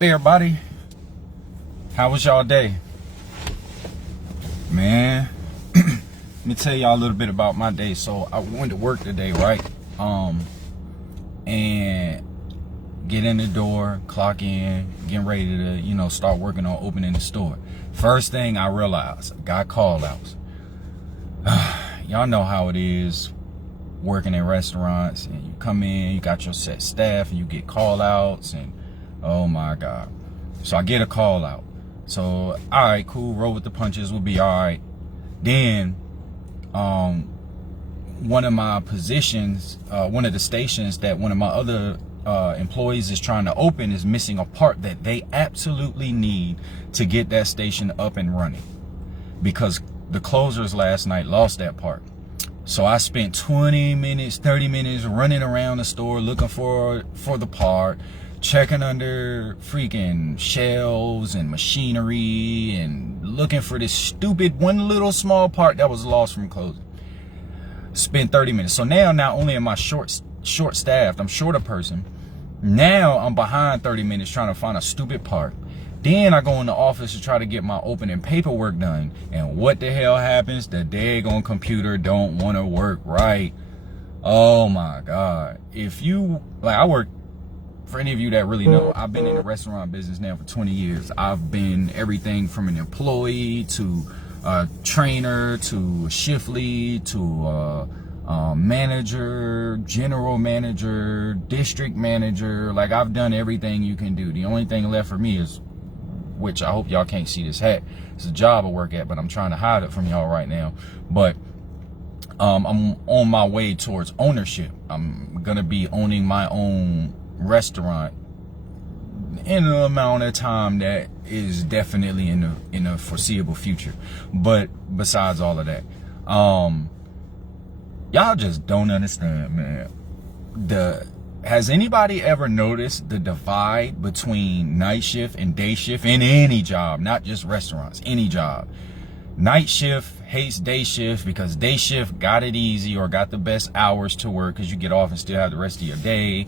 Hey everybody, how was y'all day? Man, let me tell y'all a little bit about my day. So I went to work today, right? And get in the door, clock in, getting ready to, start working on opening the store. First thing I realized, got call outs. Y'all know how it is working in restaurants, and you come in, you got your set staff, and you get call outs, and oh my God. So I get a call out. So, all right, cool, roll with the punches, we'll be all right. Then, one of my positions, one of the stations that one of my other employees is trying to open is missing a part that they absolutely need to get that station up and running, because the closers last night lost that part. So I spent 20 minutes, 30 minutes running around the store looking for the part, checking under freaking shelves and machinery and looking for this stupid one little small part that was lost from closing. Spent 30 minutes. So now not only am I short staffed, I'm short a person. Now I'm behind 30 minutes trying to find a stupid part. Then I go in the office to try to get my opening paperwork done. And what the hell happens? The daggone computer don't want to work right. Oh my God. I work, for any of you that really know, I've been in the restaurant business now for 20 years. I've been everything from an employee to a trainer to a shift lead to a manager, general manager, district manager. Like, I've done everything you can do. The only thing left for me is, which I hope y'all can't see this hat, it's a job I work at, but I'm trying to hide it from y'all right now. But I'm on my way towards ownership. I'm gonna be owning my own restaurant in an amount of time that is definitely in the foreseeable future. But besides all of that, y'all just don't understand, man. Has anybody ever noticed the divide between night shift and day shift in any job, not just restaurants, any job? Night shift hates day shift because day shift got it easy or got the best hours to work because you get off and still have the rest of your day.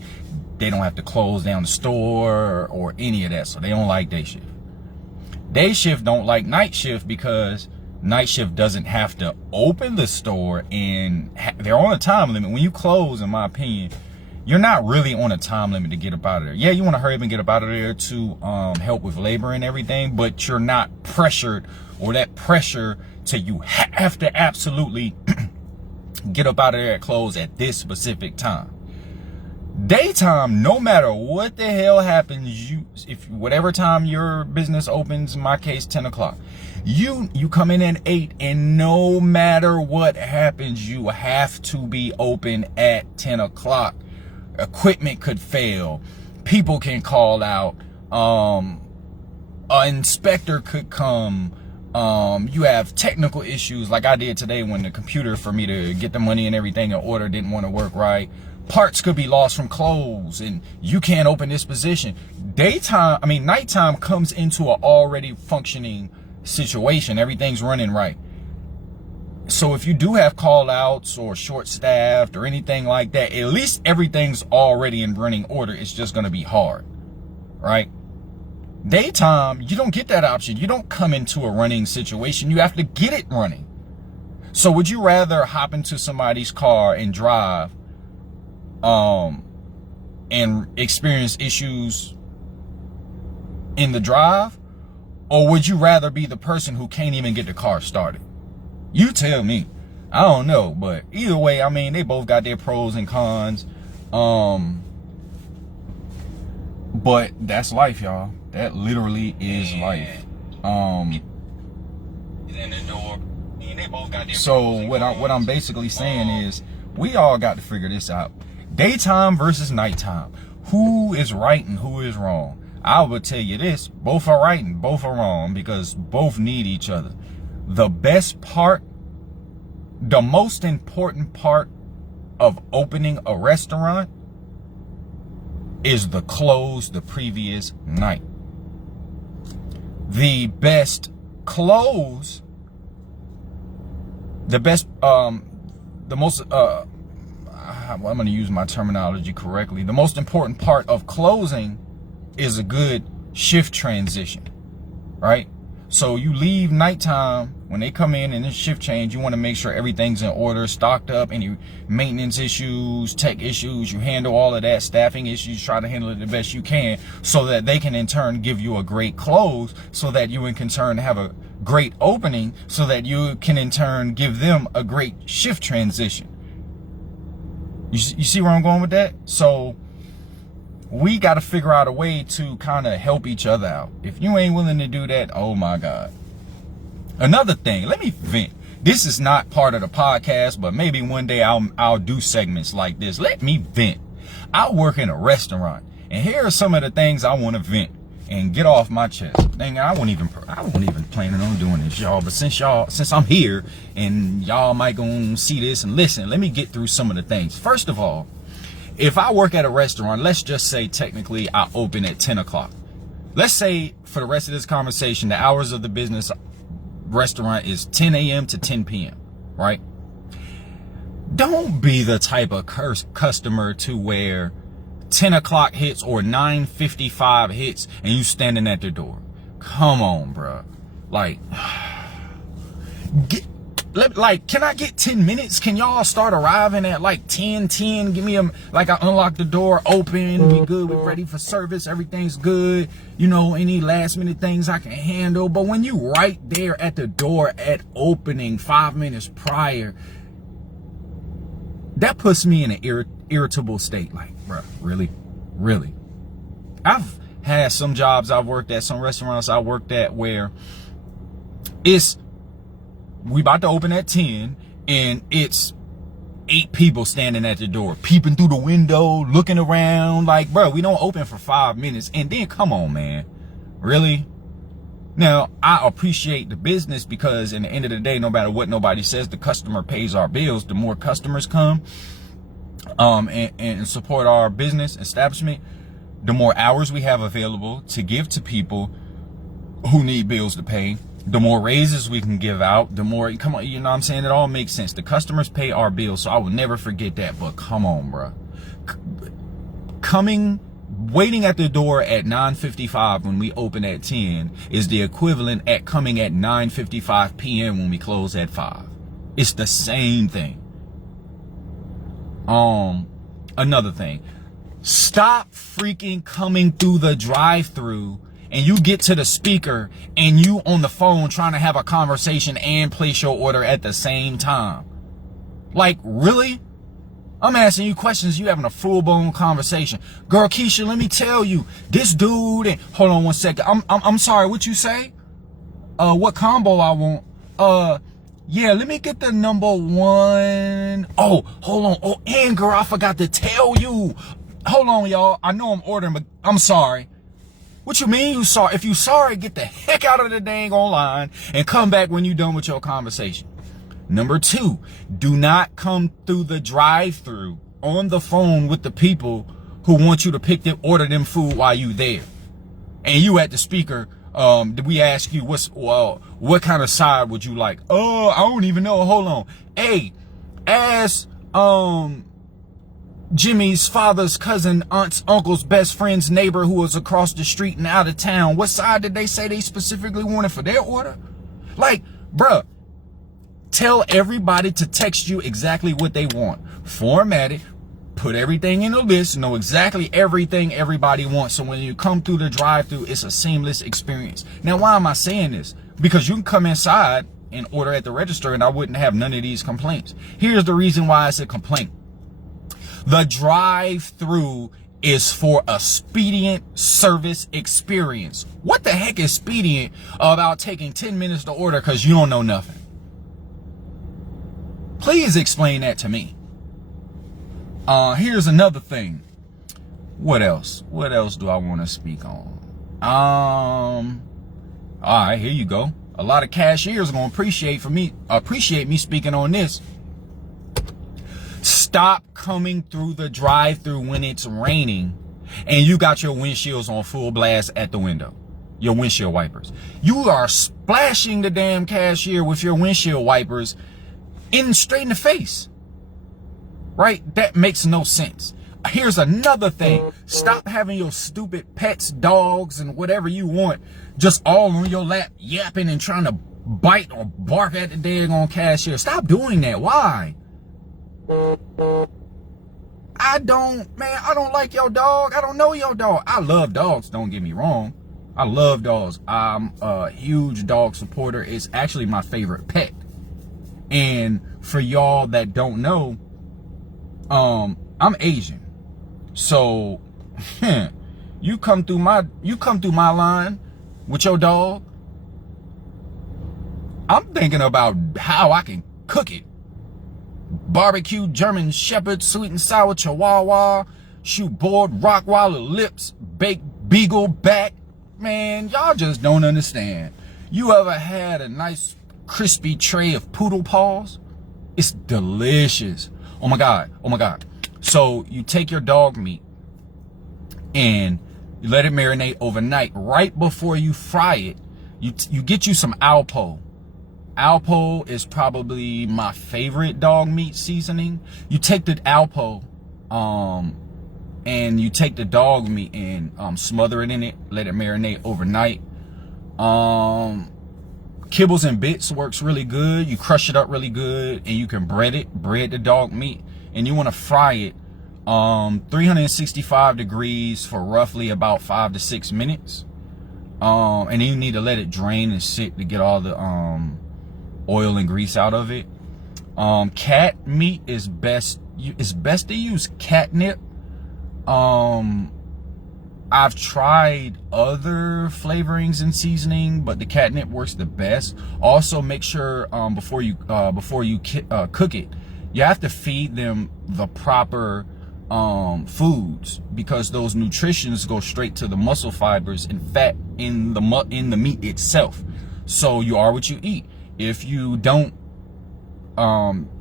They don't have to close down the store or any of that, so they don't like day shift. Day shift don't like night shift because night shift doesn't have to open the store, and they're on a time limit. When you close, in my opinion, you're not really on a time limit to get up out of there. Yeah, you want to hurry up and get up out of there to help with labor and everything, but you're not pressured, or that pressure to you have to absolutely get up out of there at close at this specific time. Daytime, no matter what the hell happens, if whatever time your business opens, in my case 10 o'clock, you come in at 8, and no matter what happens, you have to be open at 10 o'clock. Equipment could fail, people can call out, an inspector could come, you have technical issues like I did today when the computer for me to get the money and everything in order didn't want to work right. Parts could be lost from clothes and you can't open this position. Nighttime comes into an already functioning situation. Everything's running right. So if you do have call outs or short staffed or anything like that, at least everything's already in running order. It's just going to be hard, right? Daytime, you don't get that option. You don't come into a running situation. You have to get it running. So would you rather hop into somebody's car and drive and experience issues in the drive? Or would you rather be the person who can't even get the car started? You tell me. I don't know, but either way, they both got their pros and cons. But that's life, y'all. That literally is life. So what I'm basically saying is, we all got to figure this out. Daytime versus nighttime. Who is right and who is wrong? I would tell you this: both are right and both are wrong, because both need each other. The best part, the most important part of opening a restaurant is the close the previous night. The best close, the best, the most, I'm going to use my terminology correctly. The most important part of closing is a good shift transition, right? So you leave nighttime, when they come in and this shift change, you want to make sure everything's in order, stocked up, any maintenance issues, tech issues, you handle all of that, staffing issues, try to handle it the best you can so that they can in turn give you a great close, so that you in turn have a great opening, so that you can in turn give them a great shift transition. You see where I'm going with that? So we got to figure out a way to kind of help each other out. If you ain't willing to do that, oh my God. Another thing, let me vent. This is not part of the podcast, but maybe one day I'll do segments like this. Let me vent. I work in a restaurant, and here are some of the things I want to vent and get off my chest. Dang, I wasn't even planning on doing this, y'all. But since I'm here and y'all might go see this and listen, let me get through some of the things. First of all, if I work at a restaurant, let's just say technically I open at 10 o'clock. Let's say for the rest of this conversation, the hours of the business restaurant is 10 a.m. to 10 p.m., right? Don't be the type of customer to where 10 o'clock hits or 9:55 hits and you standing at the door. Come on, bro. Like, can I get 10 minutes? Can y'all start arriving at like 10:10? Give me like I unlock the door, open, we good, we ready for service, everything's good. You know, any last minute things I can handle. But when you right there at the door at opening 5 minutes prior, that puts me in an irritable state. Like, bro, really? I've had some jobs I've worked at, some restaurants I worked at where we about to open at 10 and it's 8 people standing at the door, peeping through the window, looking around. Like, bro, we don't open for 5 minutes. And then, come on, man. Really? Now, I appreciate the business because in the end of the day, no matter what nobody says, the customer pays our bills. The more customers come and support our business establishment, the more hours we have available to give to people who need bills to pay. The more raises we can give out, the more, come on, you know what I'm saying? It all makes sense. The customers pay our bills, so I will never forget that. But come on, bro. Waiting at the door at 9:55 when we open at 10 is the equivalent at coming at 9:55 p.m. when we close at 5. It's the same thing. Another thing. Stop freaking coming through the drive-thru and you get to the speaker and you on the phone trying to have a conversation and place your order at the same time. Like, really? I'm asking you questions, you having a full-blown conversation. Girl, Keisha, let me tell you, this dude, and hold on one second. I'm sorry, what you say? What combo I want? Yeah, let me get the number 1. Oh, hold on. Oh, and girl, I forgot to tell you. Hold on, y'all. I know I'm ordering, but I'm sorry. What you mean you sorry? If you sorry, get the heck out of the dang online and come back when you're done with your conversation. Number 2, do not come through the drive-thru on the phone with the people who want you to order them food while you there. And you at the speaker, did we ask you what kind of side would you like? Oh, I don't even know. Hold on. Hey, ask Jimmy's father's cousin, aunt's, uncle's best friend's neighbor who was across the street and out of town. What side did they say they specifically wanted for their order? Like, bruh, tell everybody to text you exactly what they want. Format it, put everything in a list, know exactly everything everybody wants. So when you come through the drive-thru, it's a seamless experience. Now, why am I saying this? Because you can come inside and order at the register and I wouldn't have none of these complaints. Here's the reason why it's a complaint. The drive-thru is for a expedient service experience. What the heck is expedient about taking 10 minutes to order because you don't know nothing? Please explain that to me. Here's another thing. What else? What else do I want to speak on? All right, here you go. A lot of cashiers are gonna appreciate me speaking on this. Stop coming through the drive-thru when it's raining and you got your windshields on full blast at the window. Your windshield wipers. You are splashing the damn cashier with your windshield wipers straight in the face. Right? That makes no sense. here's another thing. Stop having your stupid pets, dogs, and whatever you want just all on your lap, yapping and trying to bite or bark at the daggone cashier. Stop doing that. Why? I don't like your dog. I don't know your dog. I love dogs, don't get me wrong. I love dogs. I'm a huge dog supporter. It's actually my favorite pet. And for y'all that don't know, I'm Asian. So you come through my line with your dog, I'm thinking about how I can cook it. Barbecue German Shepherd, sweet and sour Chihuahua, shoe board, Rottweiler lips, baked beagle back. Man, y'all just don't understand. You ever had a nice crispy tray of poodle paws? It's delicious. Oh my God. Oh my God. So you take your dog meat and you let it marinate overnight. Right before you fry it, you get you some Alpo. Alpo is probably my favorite dog meat seasoning. You take the Alpo, and you take the dog meat and smother it in it, let it marinate overnight. Kibbles and bits works really good. You crush it up really good, and you can bread the dog meat, and you want to fry it 365 degrees for roughly about 5 to 6 minutes. And then you need to let it drain and sit to get all the oil and grease out of it. Cat meat is best. It's best to use catnip. I've tried other flavorings and seasoning, but the catnip works the best. Also, make sure before you cook it, you have to feed them the proper foods, because those nutritions go straight to the muscle fibers and fat in the meat itself. So you are what you eat. If you don't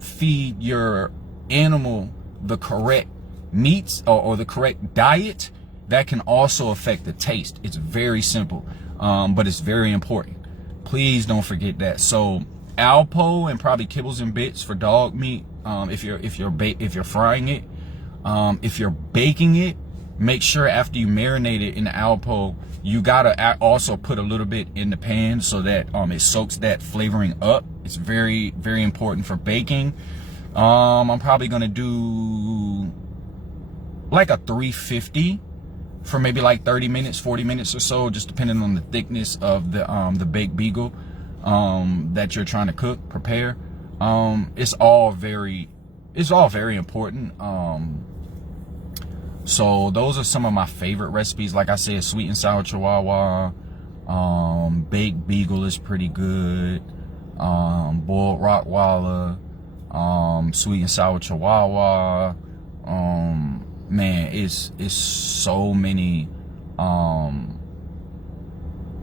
feed your animal the correct meats or the correct diet, that can also affect the taste. It's very simple, but it's very important. Please don't forget that. So Alpo and probably kibbles and bits for dog meat. If you're frying it, if you're baking it, make sure after you marinate it in the Alpo, you gotta also put a little bit in the pan so that it soaks that flavoring up. It's very, very important for baking. I'm probably gonna do like a 350 for maybe like 30 minutes, 40 minutes or so, just depending on the thickness of the baked beagle that you're trying to prepare. It's all very important. So those are some of my favorite recipes. Like I said, sweet and sour Chihuahua, baked beagle is pretty good, boiled Rottweiler, sweet and sour Chihuahua. Man, it's so many.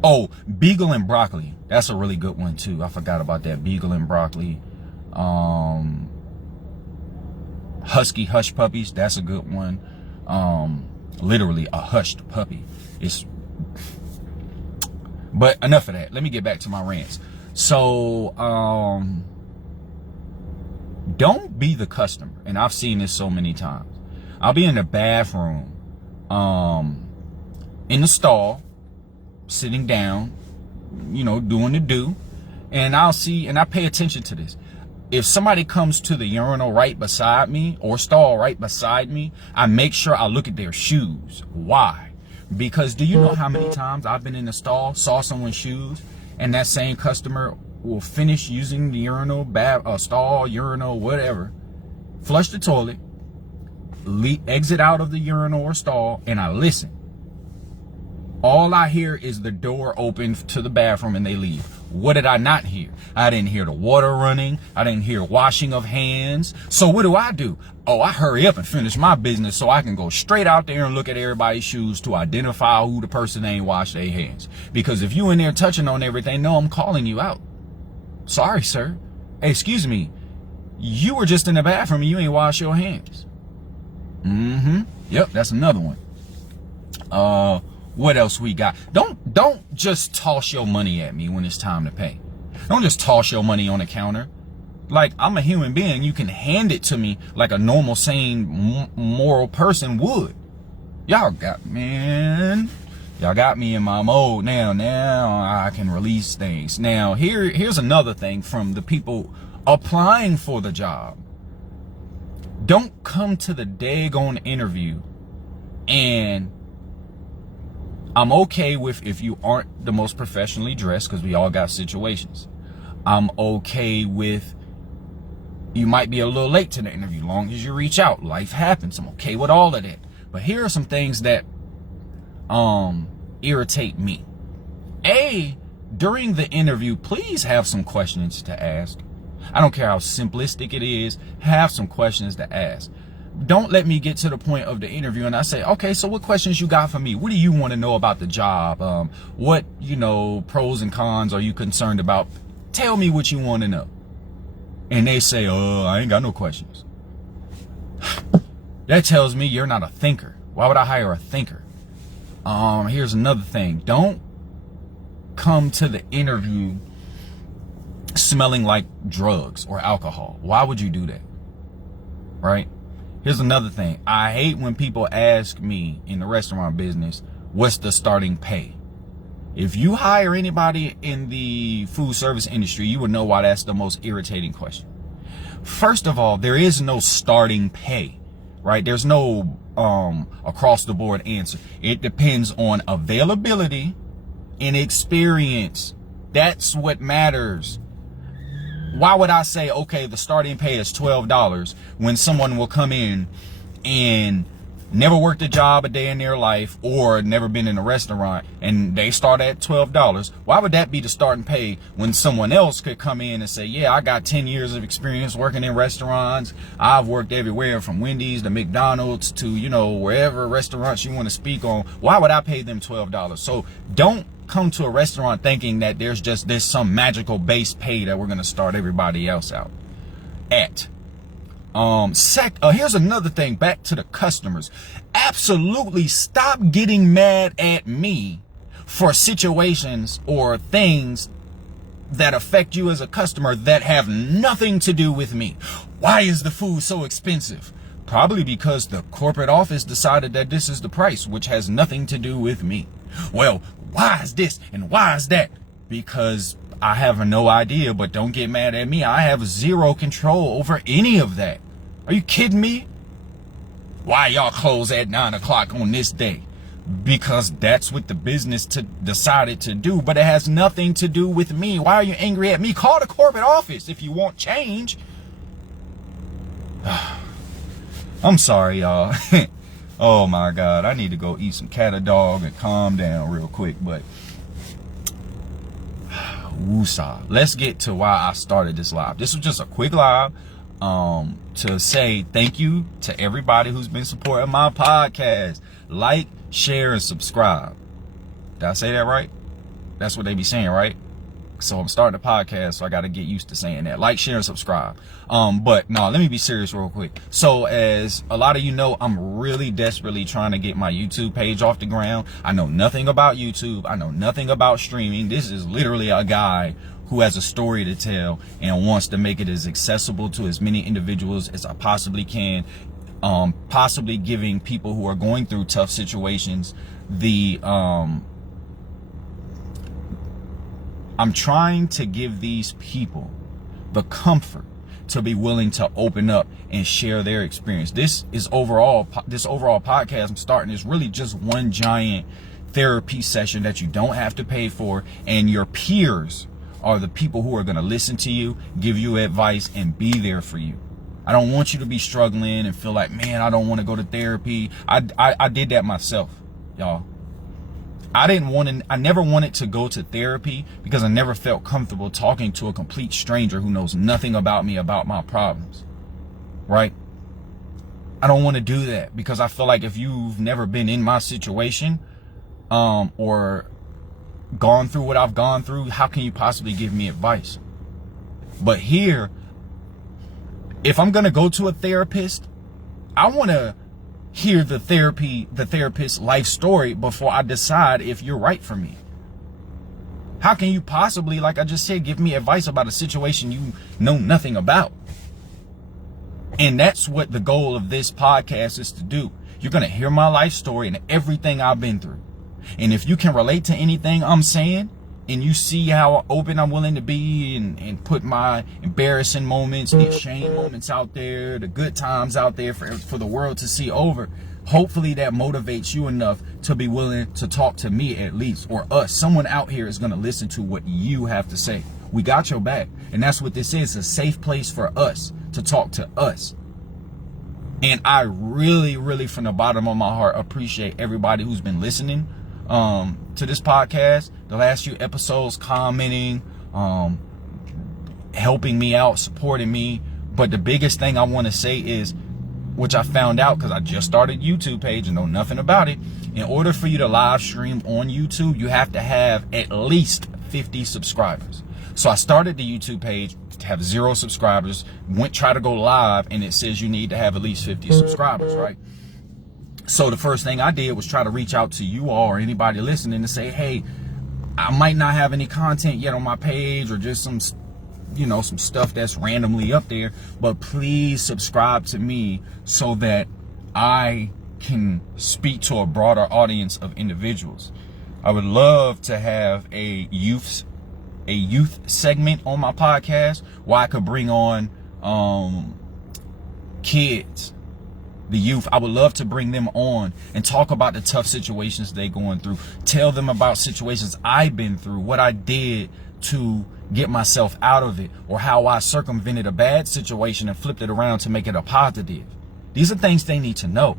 Oh, beagle and broccoli. That's a really good one too. I forgot about that. Beagle and broccoli. Husky hush puppies. That's a good one. Literally a hushed puppy. But enough of that. Let me get back to my rants. So, don't be the customer. And I've seen this so many times. I'll be in the bathroom, in the stall, sitting down, doing the do. And I pay attention to this. If somebody comes to the urinal right beside me or stall right beside me, I make sure I look at their shoes. Why? Because do you know how many times I've been in the stall, saw someone's shoes, and that same customer will finish using the urinal, stall, urinal, whatever, flush the toilet, exit out of the urinal or stall, and I listen. All I hear is the door open to the bathroom and they leave. What did I not hear? I didn't hear the water running. I didn't hear washing of hands. So what do? Oh, I hurry up and finish my business so I can go straight out there and look at everybody's shoes to identify who the person ain't washed their hands. Because if you in there touching on everything, no, I'm calling you out. Sorry, sir. Hey, excuse me. You were just in the bathroom and you ain't washed your hands. Yep, that's another one. What else we got? Don't just toss your money at me when it's time to pay. Don't just toss your money on the counter. Like, I'm a human being. You can hand it to me like a normal, sane, moral person would. Y'all got me in my mode now. Now I can release things. Now, here's another thing from the people applying for the job. Don't come to the daggone interview, and I'm okay with if you aren't the most professionally dressed, because we all got situations. I'm okay with you might be a little late to the interview, long as you reach out. Life happens. I'm okay with all of that. But here are some things that irritate me. During the interview, please have some questions to ask. I don't care how simplistic it is, have some questions to ask. Don't let me get to the point of the interview and I say, okay, so what questions you got for me? What do you want to know about the job? What, pros and cons are you concerned about? Tell me what you want to know. And they say, I ain't got no questions. That tells me you're not a thinker. Why would I hire a thinker? Here's another thing. Don't come to the interview smelling like drugs or alcohol. Why would you do that? Right? Here's another thing. I hate when people ask me in the restaurant business, what's the starting pay? If you hire anybody in the food service industry, you would know why that's the most irritating question. First of all, there is no starting pay, right? There's no across the board answer. It depends on availability and experience. That's what matters. Why would I say, okay, the starting pay is $12 when someone will come in and never worked a job a day in their life or never been in a restaurant and they start at $12? Why would that be the starting pay when someone else could come in and say, yeah, I got 10 years of experience working in restaurants. I've worked everywhere from Wendy's to McDonald's to, wherever restaurants you want to speak on. Why would I pay them $12? So don't come to a restaurant thinking that there's some magical base pay that we're going to start everybody else out at. Here's another thing, back to the customers. Absolutely stop getting mad at me for situations or things that affect you as a customer that have nothing to do with me. Why is the food so expensive? Probably because the corporate office decided that this is the price, which has nothing to do with me. Well, why is this and why is that? Because I have no idea, but don't get mad at me. I have zero control over any of that. Are you kidding me? Why y'all close at 9 o'clock on this day? Because that's what the business decided to do, but it has nothing to do with me. Why are you angry at me? Call the corporate office if you want change. I'm sorry, y'all. Oh my God, I need to go eat some cat or dog and calm down real quick, but woosah. Let's get to why I started this live. This was just a quick live to say thank you to everybody who's been supporting my podcast. Like, share, and subscribe. Did I say that right? That's what they be saying, right? So I'm starting a podcast, so I got to get used to saying that. Like, share, and subscribe. But no, let me be serious real quick. So as a lot of you know, I'm really desperately trying to get my YouTube page off the ground. I know nothing about YouTube. I know nothing about streaming. This is literally a guy who has a story to tell and wants to make it as accessible to as many individuals as I possibly can. Possibly giving people who are going through tough situations I'm trying to give these people the comfort to be willing to open up and share their experience. This overall podcast I'm starting is really just one giant therapy session that you don't have to pay for, and your peers are the people who are going to listen to you, give you advice, and be there for you. I don't want you to be struggling and feel like, man, I don't want to go to therapy. I did that myself, y'all. I never wanted to go to therapy because I never felt comfortable talking to a complete stranger who knows nothing about me, about my problems, right? I don't want to do that because I feel like if you've never been in my situation, or gone through what I've gone through, how can you possibly give me advice? But here, if I'm going to go to a therapist, I want to hear the therapist's life story before I decide if you're right for me. How can you possibly, like I just said, give me advice about a situation you know nothing about? And that's what the goal of this podcast is to do. You're going to hear my life story and everything I've been through. And if you can relate to anything I'm saying, and you see how open I'm willing to be and put my embarrassing moments, the shame moments out there, the good times out there for the world to see over, hopefully that motivates you enough to be willing to talk to me at least, or us. Someone out here is going to listen to what you have to say. We got your back. And that's what this is, a safe place for us to talk to us. And I really, really, from the bottom of my heart, appreciate everybody who's been listening to this podcast, the last few episodes, commenting, helping me out, supporting me. But the biggest thing I want to say is, which I found out because I just started YouTube page and know nothing about it. In order for you to live stream on YouTube, you have to have at least 50 subscribers. So I started the YouTube page, have 0 subscribers, try to go live, and it says you need to have at least 50 subscribers, right? So the first thing I did was try to reach out to you all or anybody listening to say, hey, I might not have any content yet on my page, or just some, some stuff that's randomly up there, but please subscribe to me so that I can speak to a broader audience of individuals. I would love to have a youth segment on my podcast where I could bring on kids, the youth. I would love to bring them on and talk about the tough situations they going through. Tell them about situations I've been through, what I did to get myself out of it, or how I circumvented a bad situation and flipped it around to make it a positive. These are things they need to know.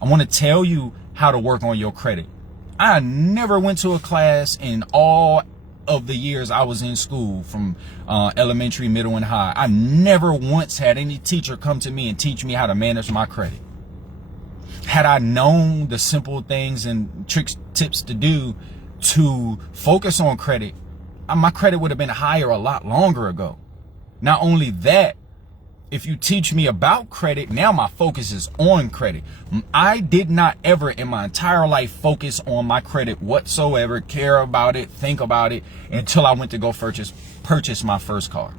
I want to tell you how to work on your credit. I never went to a class in all of the years I was in school, from elementary, middle, and high. I never once had any teacher come to me and teach me how to manage my credit. Had I known the simple things and tips to do to focus on credit, my credit would have been higher a lot longer ago. Not only that, if you teach me about credit, now my focus is on credit. I did not ever in my entire life focus on my credit whatsoever, care about it, think about it, until I went to go purchase my first car.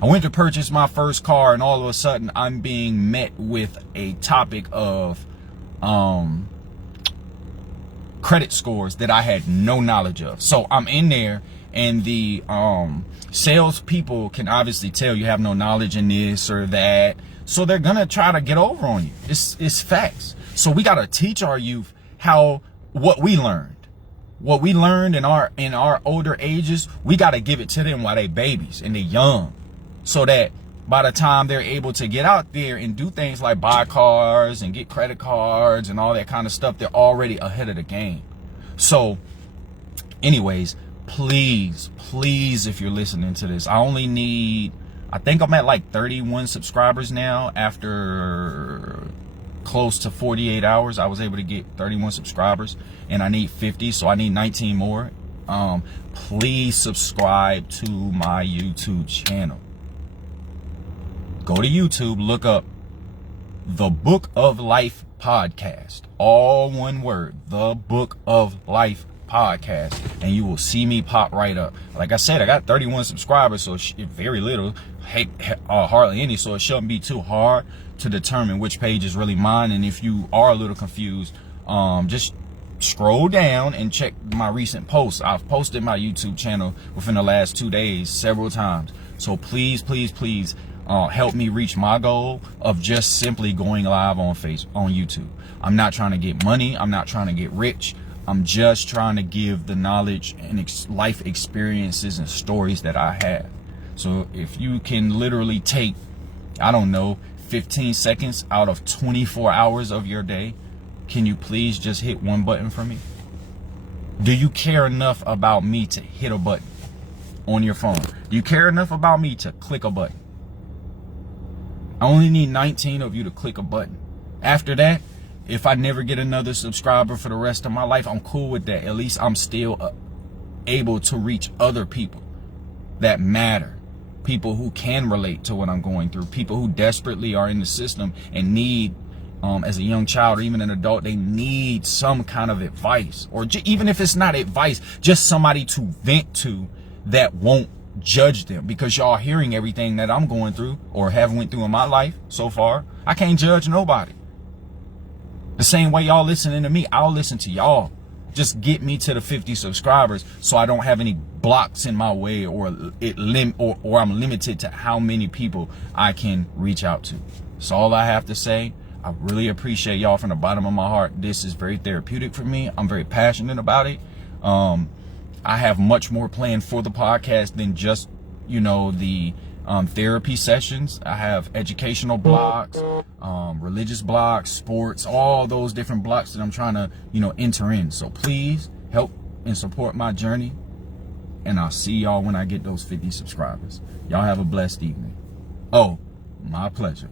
I went to purchase my first car, and all of a sudden I'm being met with a topic of credit scores that I had no knowledge of. So I'm in there, and the sales people can obviously tell you have no knowledge in this or that, so they're gonna try to get over on you. It's facts. So we gotta teach our youth what we learned in our older ages. We gotta give it to them while they babies and they young, so that by the time they're able to get out there and do things like buy cars and get credit cards and all that kind of stuff, they're already ahead of the game. So anyways, please, if you're listening to this, I think I'm at like 31 subscribers now. After close to 48 hours, I was able to get 31 subscribers, and I need 50, so I need 19 more. Please subscribe to my YouTube channel. Go to YouTube, look up The Book of Life Podcast. All one word, The Book of Life Podcast, and you will see me pop right up. Like I said, I got 31 subscribers, so very little, hardly any, so it shouldn't be too hard to determine which page is really mine. And if you are a little confused, just scroll down and check my recent posts. I've posted my YouTube channel within the last 2 days several times. So please, help me reach my goal of just simply going live on YouTube. I'm not trying to get money. I'm not trying to get rich. I'm just trying to give the knowledge and life experiences and stories that I have. So if you can literally take, 15 seconds out of 24 hours of your day, can you please just hit one button for me? Do you care enough about me to hit a button on your phone? Do you care enough about me to click a button? I only need 19 of you to click a button. After that, if I never get another subscriber for the rest of my life, I'm cool with that. At least I'm still able to reach other people that matter. People who can relate to what I'm going through. People who desperately are in the system and need as a young child or even an adult, they need some kind of advice, or even if it's not advice, just somebody to vent to that won't judge them, because y'all hearing everything that I'm going through or have went through in my life so far. I can't judge nobody. The same way y'all listening to me, I'll listen to y'all. Just get me to the 50 subscribers so I don't have any blocks in my way, or I'm limited to how many people I can reach out to. That's all I have to say. I really appreciate y'all from the bottom of my heart. This is very therapeutic for me. I'm very passionate about it. I have much more planned for the podcast than just, you know, the therapy sessions. I have educational blocks, religious blocks, sports, all those different blocks that I'm trying to, you know, enter in. So please help and support my journey. And I'll see y'all when I get those 50 subscribers. Y'all have a blessed evening. Oh, my pleasure.